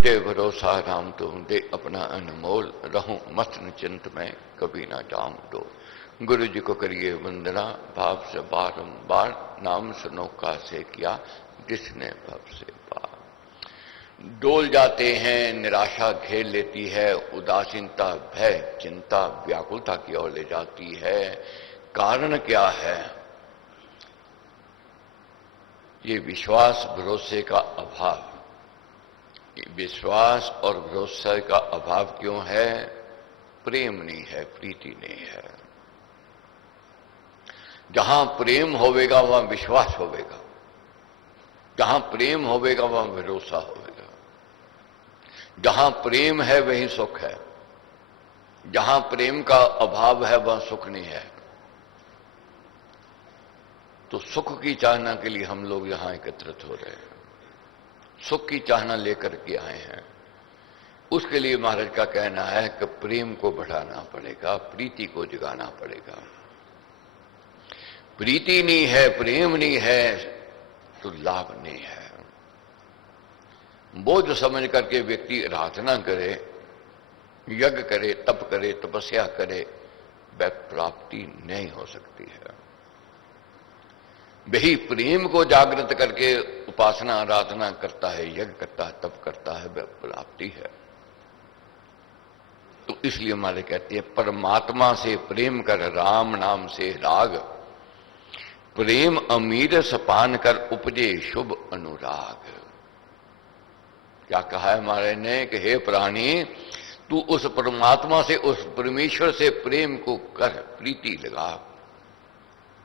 दे भरोसा राम तुम दे अपना अनमोल, रहूं मस्त निश्चिंत में कभी ना जाऊं डोल। गुरु जी को करिए वंदना भाव से बारंबार, नाम सुनो का से किया जिसने भव से पार। डोल जाते हैं, निराशा घेर लेती है, उदासीनता भय चिंता व्याकुलता की ओर ले जाती है। कारण क्या है? ये विश्वास भरोसे का अभाव। विश्वास और भरोसे का अभाव क्यों है? प्रेम नहीं है, प्रीति नहीं है। जहां प्रेम होवेगा वहां विश्वास होवेगा, जहां प्रेम होवेगा वहां भरोसा होवेगा। जहां प्रेम है वहीं सुख है, जहां प्रेम का अभाव है वहां सुख नहीं है। तो सुख की चाहना के लिए हम लोग यहां एकत्रित हो रहे हैं, सुख की चाहना लेकर के आए हैं। उसके लिए महाराज का कहना है कि प्रेम को बढ़ाना पड़ेगा, प्रीति को जगाना पड़ेगा। प्रीति नहीं है, प्रेम नहीं है तो लाभ नहीं है। बोझ समझ करके व्यक्ति आराधना करे, यज्ञ करे, तप करे, तपस्या करे, वह प्राप्ति नहीं हो सकती है। वही प्रेम को जागृत करके उपासना आराधना करता है, यज्ञ करता है, तप करता है, वह प्राप्ति है। तो इसलिए हमारे कहते हैं परमात्मा से प्रेम कर, राम नाम से राग, प्रेम अमीर सपान कर उपजे शुभ अनुराग। क्या कहा है हमारे ने कि हे प्राणी, तू उस परमात्मा से, उस परमेश्वर से प्रेम को कर, प्रीति लगा,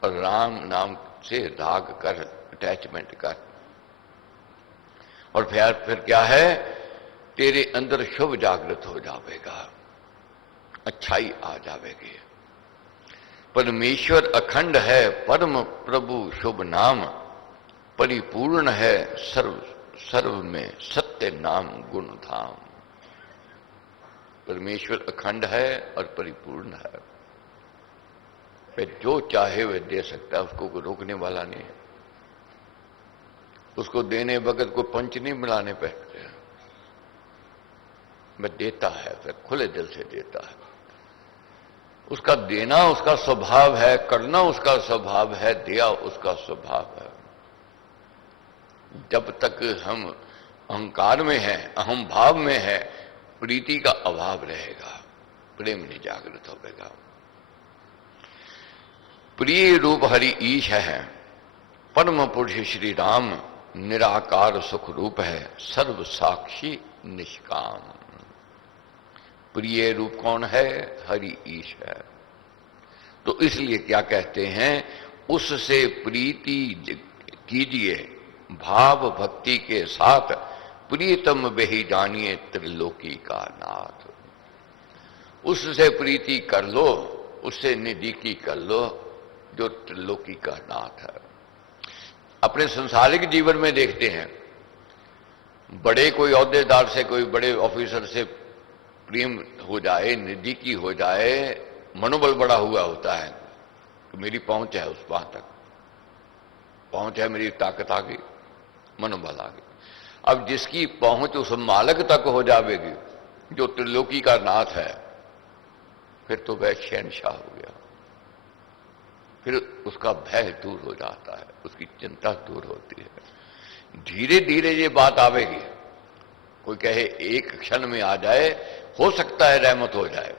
और राम नाम से राग कर, अटैचमेंट कर। और फिर क्या है? तेरे अंदर शुभ जागृत हो जाएगा, अच्छाई आ जाएगी। परमेश्वर अखंड है, परम प्रभु शुभ नाम, परिपूर्ण है सर्व सर्व में सत्य नाम गुण धाम। परमेश्वर अखंड है और परिपूर्ण है, वह जो चाहे वह दे सकता है, उसको कोई रोकने वाला नहीं है। उसको देने वक्त कोई पंच नहीं मिलाने बैठते हैं। वह देता है, वह खुले दिल से देता है। उसका देना उसका स्वभाव है, करना उसका स्वभाव है, दिया उसका स्वभाव है। जब तक हम अहंकार में हैं, अहम भाव में है, प्रीति का अभाव रहेगा, प्रेम नहीं जागृत होगा। प्रिय रूप हरि ईश है, परम पुरुष श्री राम, निराकार सुख रूप है, सर्व साक्षी निष्काम। प्रिय रूप कौन है? हरि ईश है। तो इसलिए क्या कहते हैं? उससे प्रीति कीजिए भाव भक्ति के साथ, प्रीतम वही जानिए त्रिलोकी का नाथ। उससे प्रीति कर लो, उससे नजदीकी कर लो जो त्रिलोकी का नाथ है। अपने संसारिक जीवन में देखते हैं, बड़े कोई ओहदेदार से, कोई बड़े ऑफिसर से प्रेम हो जाए, नजदीकी हो जाए, मनोबल बड़ा हुआ होता है कि मेरी पहुंच है, उस वहां तक पहुंच है, मेरी ताकत आ गई, मनोबल आ गई। अब जिसकी पहुंच उस मालक तक हो जाएगी जो त्रिलोकी का नाथ है, फिर तो वह शहनशाह हो गया। फिर उसका भय दूर हो जाता है, उसकी चिंता दूर होती है। धीरे धीरे ये बात आवेगी। कोई कहे एक क्षण में आ जाए, हो सकता है रहमत हो जाए।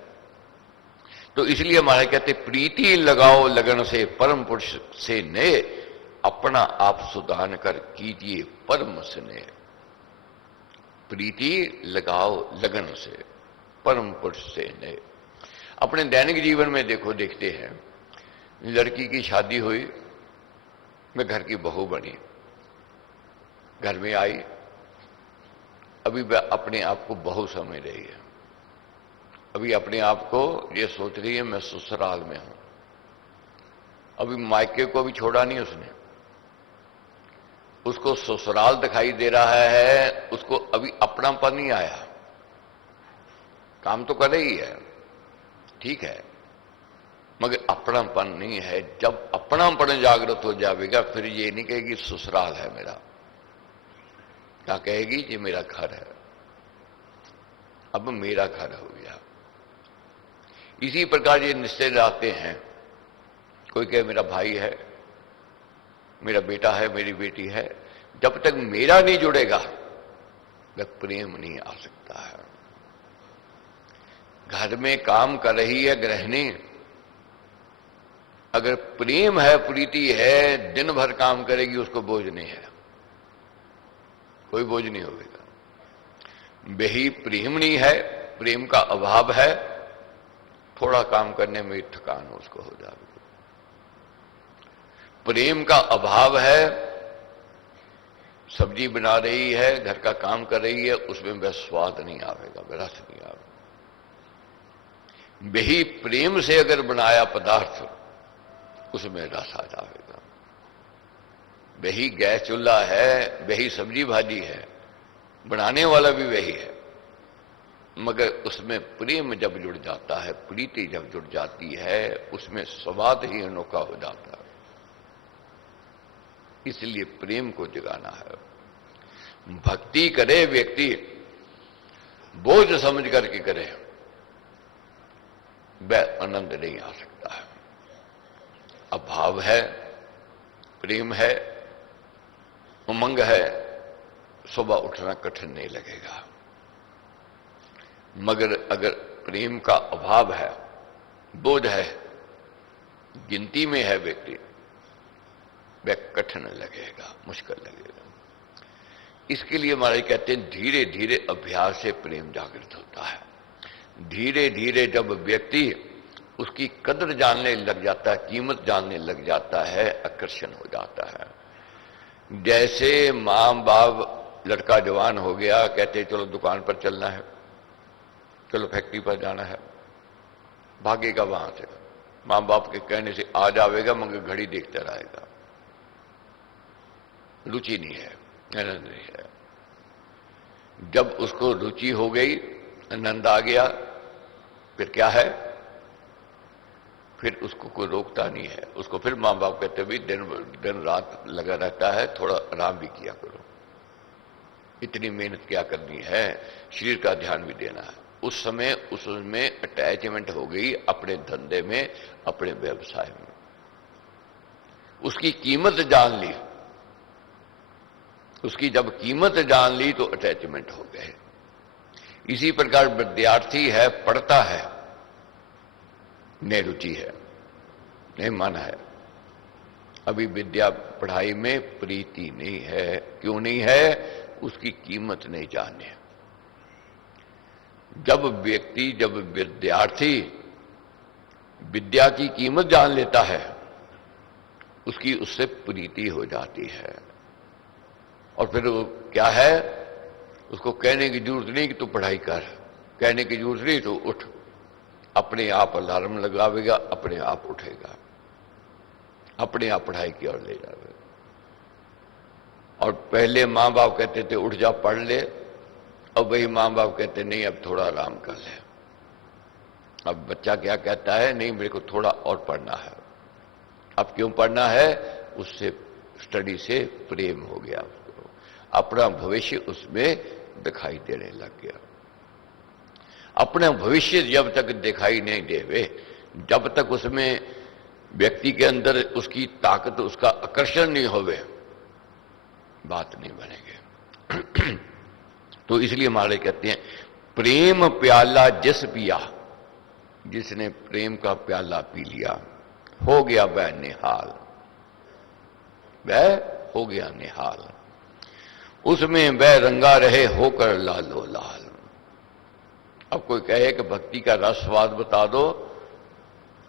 तो इसलिए हमारे कहते प्रीति लगाओ लगन से, परम पुरुष से ने अपना आप सुधान कर कीजिए परम स्नेह। प्रीति लगाओ लगन से, परम पुरुष से ने। अपने दैनिक जीवन में देखते हैं, लड़की की शादी हुई, मैं घर की बहू बनी, घर में आई, अभी वह अपने आप को बहू समझ रही है। अभी अपने आप को ये सोच रही है मैं ससुराल में हूं। अभी मायके को भी छोड़ा नहीं उसने, उसको ससुराल दिखाई दे रहा है, उसको अभी अपनापन नहीं आया। काम तो कर रही है, ठीक है, मगर अपनापन नहीं है। जब अपनापन जागृत हो जाएगा, फिर ये नहीं कहेगी ससुराल है मेरा, क्या कहेगी? ये मेरा घर है। अब मेरा घर हो गया। इसी प्रकार ये निश्चय लाते हैं। कोई कहे मेरा भाई है, मेरा बेटा है, मेरी बेटी है, जब तक मेरा नहीं जुड़ेगा वह प्रेम नहीं आ सकता है। घर में काम कर रही है गृहिणी, अगर प्रेम है, प्रीति है, दिन भर काम करेगी, उसको बोझ नहीं है, कोई बोझ नहीं होगा। वही प्रेम नहीं है, प्रेम का अभाव है, थोड़ा काम करने में थकान उसको हो जाएगी। प्रेम का अभाव है, सब्जी बना रही है, घर का काम कर रही है, उसमें वह स्वाद नहीं आवेगा, वह रस नहीं आवेगा। वही प्रेम से अगर बनाया पदार्थ, उसमें रस आ जाएगा। वही गैस चूल्हा है, वही सब्जी भाजी है, बनाने वाला भी वही है, मगर उसमें प्रेम जब जुड़ जाता है, प्रीति जब जुड़ जाती है, उसमें स्वाद ही अनोखा हो जाता है। इसलिए प्रेम को जगाना है। भक्ति करे व्यक्ति बोझ समझ करके करे, वह आनंद नहीं आ सकता है। अभाव है, प्रेम है, उमंग है, सुबह उठना कठिन नहीं लगेगा। मगर अगर प्रेम का अभाव है, बोझ है, गिनती में है व्यक्ति, वह कठिन लगेगा, मुश्किल लगेगा। इसके लिए महाराज कहते हैं धीरे धीरे अभ्यास से प्रेम जागृत होता है। धीरे धीरे जब व्यक्ति उसकी कदर जानने लग जाता है, कीमत जानने लग जाता है, आकर्षण हो जाता है। जैसे मां बाप, लड़का जवान हो गया, कहते चलो दुकान पर चलना है, चलो फैक्ट्री पर जाना है, भागेगा वहां से, मां बाप के कहने से आ जाएगा, मगर घड़ी देखता रहेगा, रुचि नहीं है, आनंद नहीं है। जब उसको रुचि हो गई, आनंद आ गया, फिर क्या है, फिर उसको कोई रोकता नहीं है। उसको फिर मां बाप कहते भी दिन रात लगा रहता है, थोड़ा आराम भी किया करो, इतनी मेहनत क्या करनी है, शरीर का ध्यान भी देना है। उस समय उसमें अटैचमेंट हो गई अपने धंधे में, अपने व्यवसाय में, उसकी कीमत जान ली। उसकी जब कीमत जान ली तो अटैचमेंट हो गए। इसी प्रकार विद्यार्थी है, पढ़ता है, नहीं रुचि है, नहीं मन है, अभी विद्या पढ़ाई में प्रीति नहीं है। क्यों नहीं है? उसकी कीमत नहीं जाने। जब व्यक्ति, जब विद्यार्थी विद्या की कीमत जान लेता है, उसकी उससे प्रीति हो जाती है। और फिर वो क्या है, उसको कहने की जरूरत नहीं कि तू पढ़ाई कर, कहने की जरूरत नहीं, तो उठ, अपने आप अलार्म लगावेगा, अपने आप उठेगा, अपने आप पढ़ाई की ओर ले जाएगा। और पहले मां बाप कहते थे उठ जा पढ़ ले, अब वही मां बाप कहते नहीं अब थोड़ा आराम कर ले। अब बच्चा क्या कहता है, नहीं मेरे को थोड़ा और पढ़ना है। अब क्यों पढ़ना है? उससे स्टडी से प्रेम हो गया, उसको अपना भविष्य उसमें दिखाई देने लग गया। अपना भविष्य जब तक दिखाई नहीं देवे, जब तक उसमें व्यक्ति के अंदर उसकी ताकत, उसका आकर्षण नहीं होवे, बात नहीं बनेगी। तो इसलिए हमारे कहते हैं प्रेम प्याला जिस पिया, जिसने प्रेम का प्याला पी लिया, हो गया वह निहाल, वह हो गया निहाल, उसमें वह रंगा रहे होकर लालो लाल। अब कोई कहे कि भक्ति का रस स्वाद बता दो,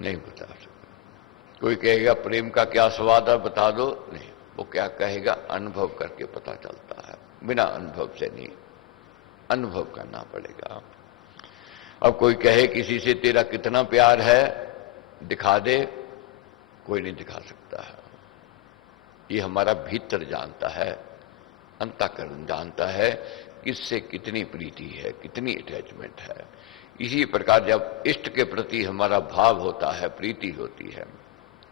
नहीं बता सकता। कोई कहेगा प्रेम का क्या स्वाद है बता दो, नहीं। वो क्या कहेगा, अनुभव करके पता चलता है, बिना अनुभव से नहीं, अनुभव करना पड़ेगा। अब कोई कहे किसी से तेरा कितना प्यार है दिखा दे, कोई नहीं दिखा सकता है। ये हमारा भीतर जानता है, अंतःकरण जानता है किससे कितनी प्रीति है, कितनी अटैचमेंट है। इसी प्रकार जब इष्ट के प्रति हमारा भाव होता है, प्रीति होती है,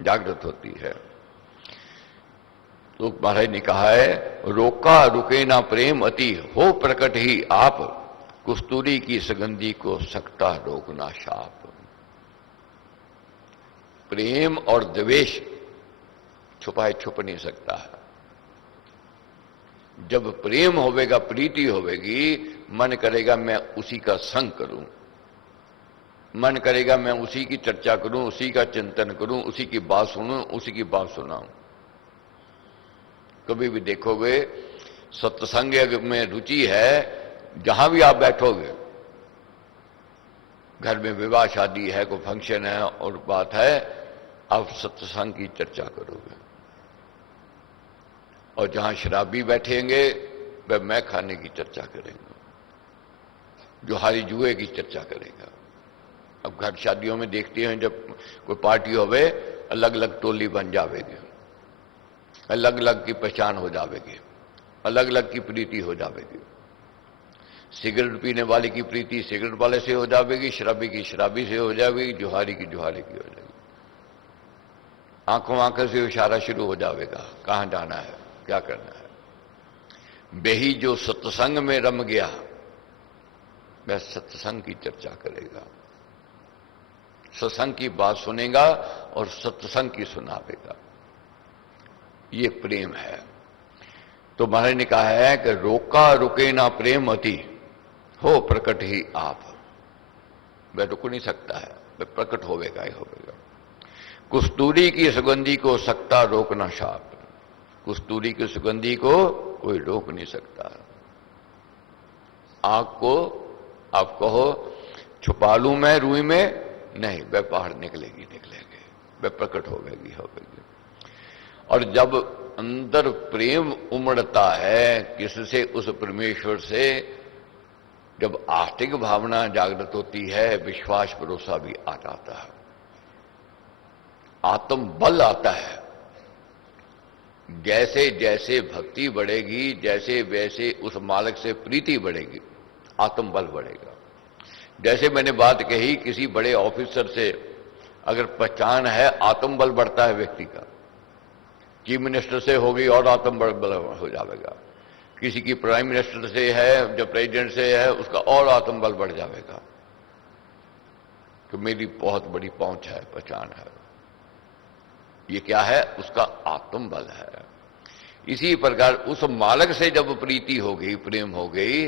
जागृत होती है, तो महाराज ने कहा है रोका रुके ना प्रेम अति, हो प्रकट ही आप कस्तूरी की सुगंधी को सकता रोकना शाप। प्रेम और द्वेष छुपाए छुप नहीं सकता है। जब प्रेम होवेगा, प्रीति होवेगी, मन करेगा मैं उसी का संग करूं, मन करेगा मैं उसी की चर्चा करूं, उसी का चिंतन करूं, उसी की बात सुनूं, उसी की बात सुनाऊं। कभी भी देखोगे सत्संग में रुचि है, जहां भी आप बैठोगे, घर में विवाह शादी है, कोई फंक्शन है और बात है, आप सत्संग की चर्चा करोगे। और जहां शराबी बैठेंगे वह मैं खाने की चर्चा करेंगे, जुहारी जुए की चर्चा करेगा। अब घर शादियों में देखते हैं जब कोई पार्टी होवे, अलग अलग टोली बन जावेगी, अलग अलग की पहचान हो जावेगी, अलग अलग की प्रीति हो जावेगी। सिगरेट पीने वाले की प्रीति सिगरेट वाले से हो जाएगी, शराबी की शराबी से हो जाएगी, जुहारी की जुहारी की हो जाएगी। आंखों आंखों से इशारा शुरू हो जाएगा, कहां जाना है, क्या करना है। बेही जो सत्संग में रम गया वह सत्संग की चर्चा करेगा, सत्संग की बात सुनेगा और सत्संग की सुनावेगा। ये प्रेम है। तो महाराज ने कहा है कि रोका रुके ना प्रेम अति, हो प्रकट ही आप। वह रुक नहीं सकता है, वह प्रकट होवेगा ही होवेगा। कस्तूरी की सुगंधी को सकता रोकना शाप। कस्तूरी की सुगंधी को कोई रोक नहीं सकता। आग को आप कहो छुपा लूं मैं रुई में, नहीं, वह बाहर निकलेगी, वह प्रकट होवेगी होवेगी। और जब अंदर प्रेम उमड़ता है किससे, उस परमेश्वर से, जब आस्तिक भावना जागृत होती है, विश्वास भरोसा भी आ जाता है, आत्म बल आता है। जैसे जैसे भक्ति बढ़ेगी, जैसे वैसे उस मालिक से प्रीति बढ़ेगी, आत्म बल बढ़ेगा। जैसे मैंने बात कही, किसी बड़े ऑफिसर से अगर पहचान है, आत्म बल बढ़ता है व्यक्ति का। चीफ मिनिस्टर से होगी और आत्म बल हो जाएगा। किसी की प्राइम मिनिस्टर से है, जो प्रेसिडेंट से है, उसका और आत्म बल बढ़ जाएगा कि मेरी बहुत बड़ी पहुंच है, पहचान है। ये क्या है? उसका आत्म बल है। इसी प्रकार उस मालिक से जब प्रीति हो गई, प्रेम हो गई,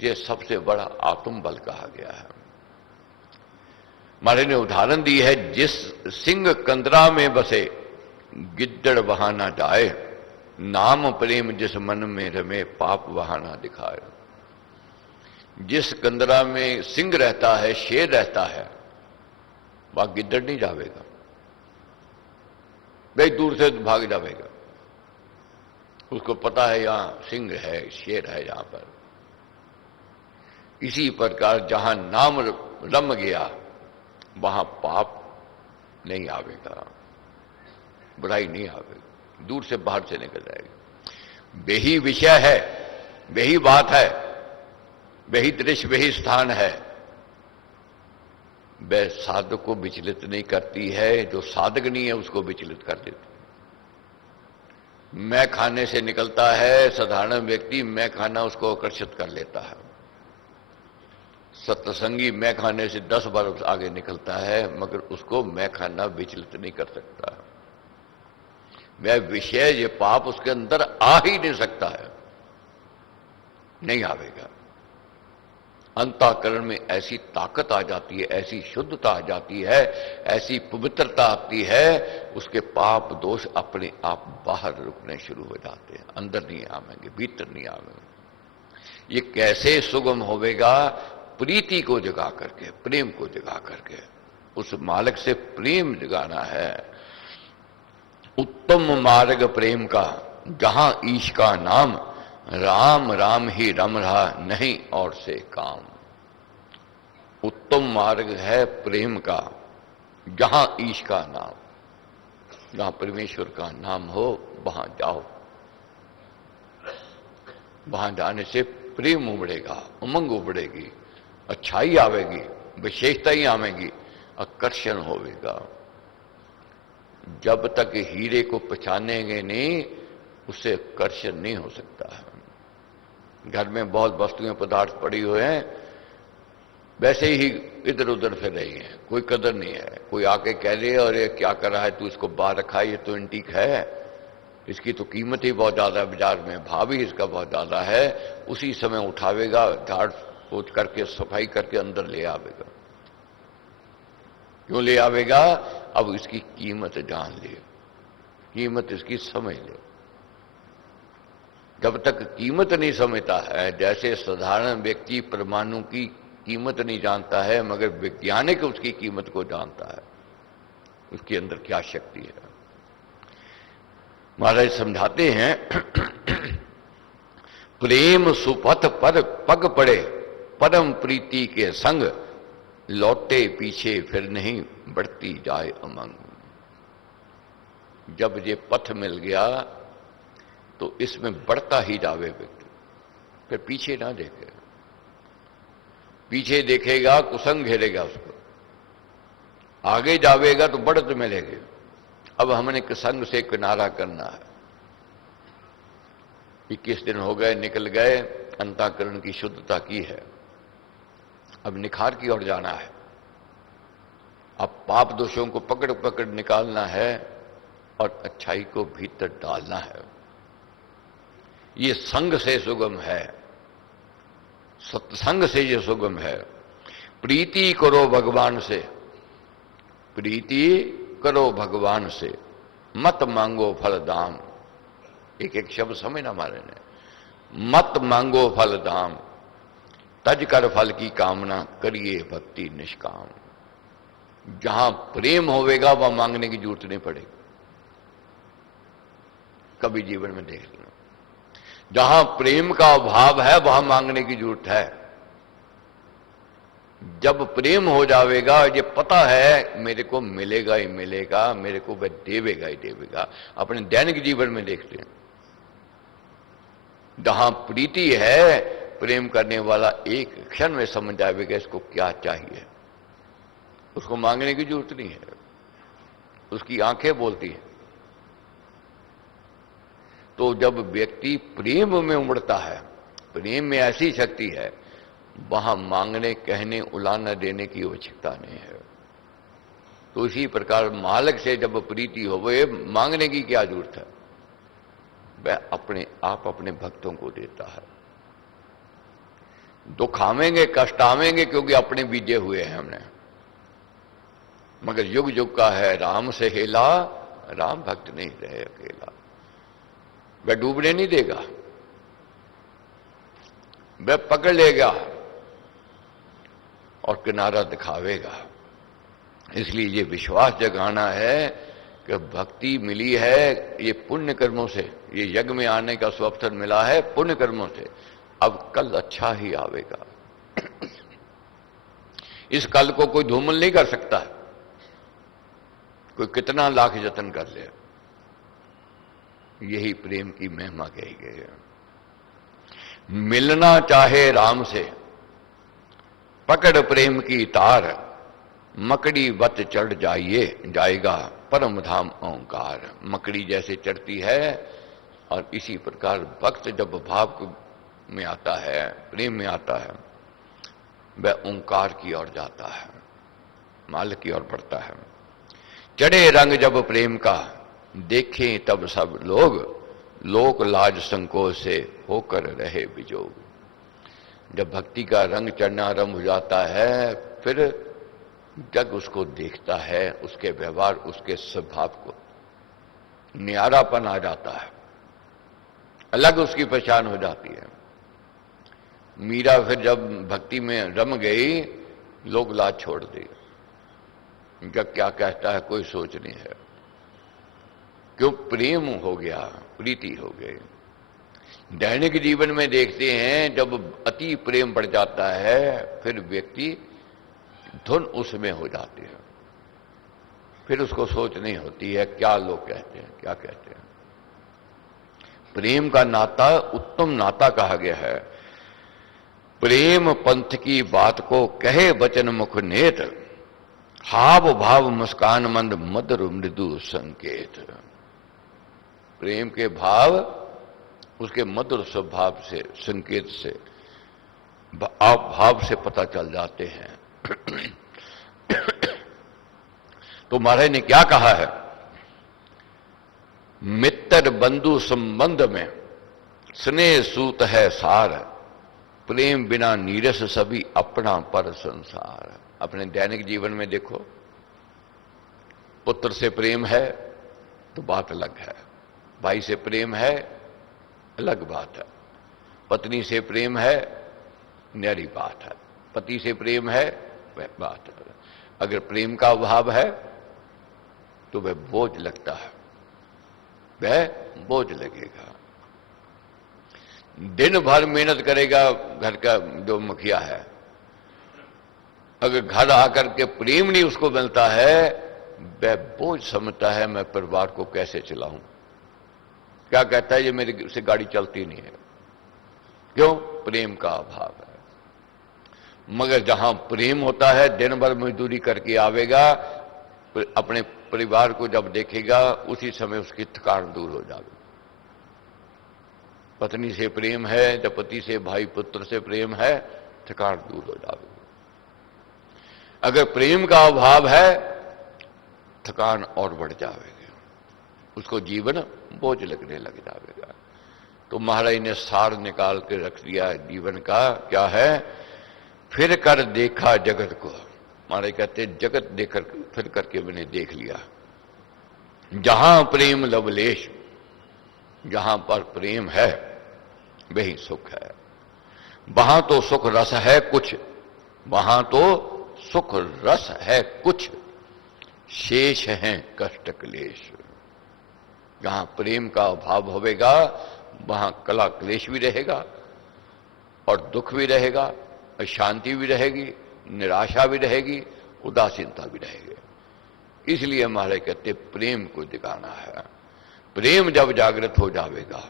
ये सबसे बड़ा आत्म बल कहा गया है। महाराज ने उदाहरण दी है, जिस सिंह कंदरा में बसे गिद्दड़ वहां ना जाए, नाम प्रेम जिस मन में रमे पाप वहां ना दिखाए। जिस कंदरा में सिंह रहता है, शेर रहता है, वहां गिद्दड़ नहीं जावेगा, भाई दूर से भाग जावेगा। उसको पता है यहां सिंह है, शेर है यहां पर। इसी प्रकार जहां नाम रम गया वहां पाप नहीं आवेगा, बुराई नहीं आवेगी, दूर से बाहर से निकल जाएगी। वही विषय है, वही बात है, वही दृश्य, वही स्थान है। वह साधक को विचलित नहीं करती है, जो साधक नहीं है उसको विचलित कर देती। मैं खाने से निकलता है साधारण व्यक्ति, मैं खाना उसको आकर्षित कर लेता है। सत्संगी मैं खाने से 10 बार आगे निकलता है, मगर उसको मैं खाना विचलित नहीं कर सकता। वह विषय, ये पाप उसके अंदर आ ही नहीं सकता है, नहीं आवेगा। अंतःकरण में ऐसी ताकत आ जाती है, ऐसी शुद्धता आ जाती है, ऐसी पवित्रता आती है, उसके पाप दोष अपने आप बाहर रुकने शुरू हो जाते हैं, अंदर नहीं आवेंगे, भीतर नहीं आवेंगे। ये कैसे सुगम होवेगा? प्रीति को जगा करके, प्रेम को जगा करके। उस मालिक से प्रेम जगाना है। उत्तम मार्ग प्रेम का, जहां ईश का नाम, राम राम ही रम रहा नहीं और से काम। उत्तम मार्ग है प्रेम का, जहां ईश का नाम, जहां परमेश्वर का नाम हो वहां जाओ। वहां जाने से प्रेम उमड़ेगा, उमंग उमड़ेगी, अच्छाई आवेगी, विशेषता ही आवेगी, आकर्षण होवेगा। जब तक हीरे को पहचानेंगे नहीं, उससे आकर्षण नहीं हो सकता है। घर में बहुत वस्तुएं पदार्थ पड़ी हुए हैं, वैसे ही इधर उधर फिर रही हैं, कोई कदर नहीं है। कोई आके कह दे और ये क्या कर रहा है तू, इसको बाहर रखा है, ये तो एंटीक है, इसकी तो कीमत ही बहुत ज़्यादा है, बाजार में भाव ही इसका बहुत ज़्यादा है, उसी समय उठावेगा, झाड़ पोछ करके सफाई करके अंदर ले आवेगा। क्यों ले आवेगा? अब इसकी कीमत जान ले, कीमत इसकी समझ ले। जब तक कीमत नहीं समझता है, जैसे साधारण व्यक्ति परमाणु की कीमत नहीं जानता है, मगर वैज्ञानिक उसकी कीमत को जानता है, उसके अंदर क्या शक्ति है। महाराज समझाते हैं प्रेम सुपथ पर पग पड़े, परम प्रीति के संग, लौटे पीछे फिर नहीं, बढ़ती जाए अमंग। जब ये पथ मिल गया तो इसमें बढ़ता ही जावे व्यक्ति, फिर पीछे ना देखे। पीछे देखेगा कुसंग घेरेगा उसको, आगे जावेगा तो बढ़त मिलेगी। अब हमने कुसंग से किनारा करना है। 21 दिन हो गए, निकल गए, अंतःकरण की शुद्धता की है, अब निखार की ओर जाना है। अब पाप दोषों को पकड़ पकड़ निकालना है और अच्छाई को भीतर डालना है। ये संग से सुगम है, सत्संग से ये सुगम है। प्रीति करो भगवान से, प्रीति करो भगवान से, मत मांगो फल दाम। एक एक शब्द समझना हमारे ने। मत मांगो फल दाम, तज कर फल की कामना, करिए भक्ति निष्काम। जहां प्रेम होवेगा वहां मांगने की जरूरत नहीं पड़ेगी। कभी जीवन में देख लेना, जहां प्रेम का अभाव है वहां मांगने की जरूरत है। जब प्रेम हो जाएगा, ये पता है मेरे को मिलेगा ही मिलेगा, मेरे को वह देवेगा ही देवेगा। अपने दैनिक जीवन में देखते हैं, जहां प्रीति है, प्रेम करने वाला एक क्षण में समझ जाएगा इसको क्या चाहिए, उसको मांगने की जरूरत नहीं है, उसकी आंखें बोलती हैं। तो जब व्यक्ति प्रेम में उमड़ता है, प्रेम में ऐसी शक्ति है, वहां मांगने, कहने, उलाना देने की आवश्यकता नहीं है। तो इसी प्रकार मालिक से जब प्रीति हो, वो मांगने की क्या जरूरत है, वह अपने आप अपने भक्तों को देता है। दुख आवेंगे, कष्ट आवेंगे, क्योंकि अपने बीजे हुए हैं हमने, मगर युग युग का है राम से हेला, राम भक्त नहीं रहे अकेला। वह डूबने नहीं देगा, वह पकड़ लेगा और किनारा दिखावेगा। इसलिए ये विश्वास जगाना है कि भक्ति मिली है ये पुण्य कर्मों से, ये यज्ञ में आने का सुअवसर मिला है पुण्य कर्मों से। अब कल अच्छा ही आवेगा। इस कल को कोई धूमल नहीं कर सकता, कोई कितना लाख यत्न कर ले। यही प्रेम की महिमा कही गई है। मिलना चाहे राम से, पकड़ प्रेम की तार, मकड़ी वत चढ़ जाएगा परम धाम ओंकार। मकड़ी जैसे चढ़ती है, और इसी प्रकार भक्त जब भाव में आता है, प्रेम में आता है, वह ओंकार की ओर जाता है, मालिक की ओर बढ़ता है। चढ़े रंग जब प्रेम का, देखें तब सब लोग, लोक लाज संकोच से होकर रहे बिजोग। जब भक्ति का रंग चढ़ना आरंभ हो जाता है, फिर जग उसको देखता है, उसके व्यवहार, उसके स्वभाव को न्यारापन आ जाता है, अलग उसकी पहचान हो जाती है। मीरा फिर जब भक्ति में रम गई, लोग लाज छोड़ दी, जग क्या कहता है कोई सोच नहीं है। क्यों? प्रेम हो गया, प्रीति हो गई। दैनिक जीवन में देखते हैं, जब अति प्रेम बढ़ जाता है, फिर व्यक्ति धुन उसमें हो जाती है, फिर उसको सोच नहीं होती है क्या लोग कहते हैं, क्या कहते हैं। प्रेम का नाता उत्तम नाता कहा गया है। प्रेम पंथ की बात को कहे वचन मुख नेत, हाव भाव मुस्कान मंद मधुर मृदु संकेत। प्रेम के भाव उसके मधुर स्वभाव से, संकेत से, भाव से पता चल जाते हैं। तो महाराज ने क्या कहा है, मित्र बंधु संबंध में स्नेह सूत है सार, प्रेम बिना नीरस सभी अपना पर संसार। अपने दैनिक जीवन में देखो, पुत्र से प्रेम है तो बात अलग है, भाई से प्रेम है अलग बात है, पत्नी से प्रेम है न्यारी बात है, पति से प्रेम है वह बात है। अगर प्रेम का अभाव है तो वह बोझ लगता है, वह बोझ लगेगा। दिन भर मेहनत करेगा घर का जो मुखिया है, अगर घर आकर के प्रेम नहीं उसको मिलता है, वह बोझ समझता है मैं परिवार को कैसे चलाऊं। क्या कहता है, ये मेरी से गाड़ी चलती नहीं है। क्यों? प्रेम का अभाव है। मगर जहां प्रेम होता है, दिन भर मजदूरी करके आवेगा, अपने परिवार को जब देखेगा उसी समय उसकी थकान दूर हो जाएगी। पत्नी से प्रेम है, जब पति से, भाई पुत्र से प्रेम है, थकान दूर हो जाएगी। अगर प्रेम का अभाव है, थकान और बढ़ जाएगी, उसको जीवन बोझ लगने लग जाएगा। तो महाराज ने सार निकाल के रख दिया जीवन का। क्या है? फिर कर देखा जगत को। महाराज कहते जगत देखकर फिर करके मैंने देख लिया, जहां प्रेम लवलेश, जहां पर प्रेम है वही सुख है। वहां तो सुख रस है कुछ, वहां तो सुख रस है कुछ, शेष हैं कष्ट क्लेश। जहां प्रेम का अभाव होवेगा वहां कला क्लेश भी रहेगा और दुख भी रहेगा, अशांति भी रहेगी, निराशा भी रहेगी, उदासीनता भी रहेगी। इसलिए हमारे कहते प्रेम को दिखाना है। प्रेम जब जागृत हो जाएगा,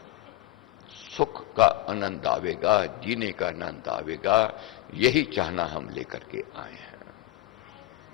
सुख का आनंद आवेगा, जीने का आनंद आवेगा। यही चाहना हम लेकर के आए हैं।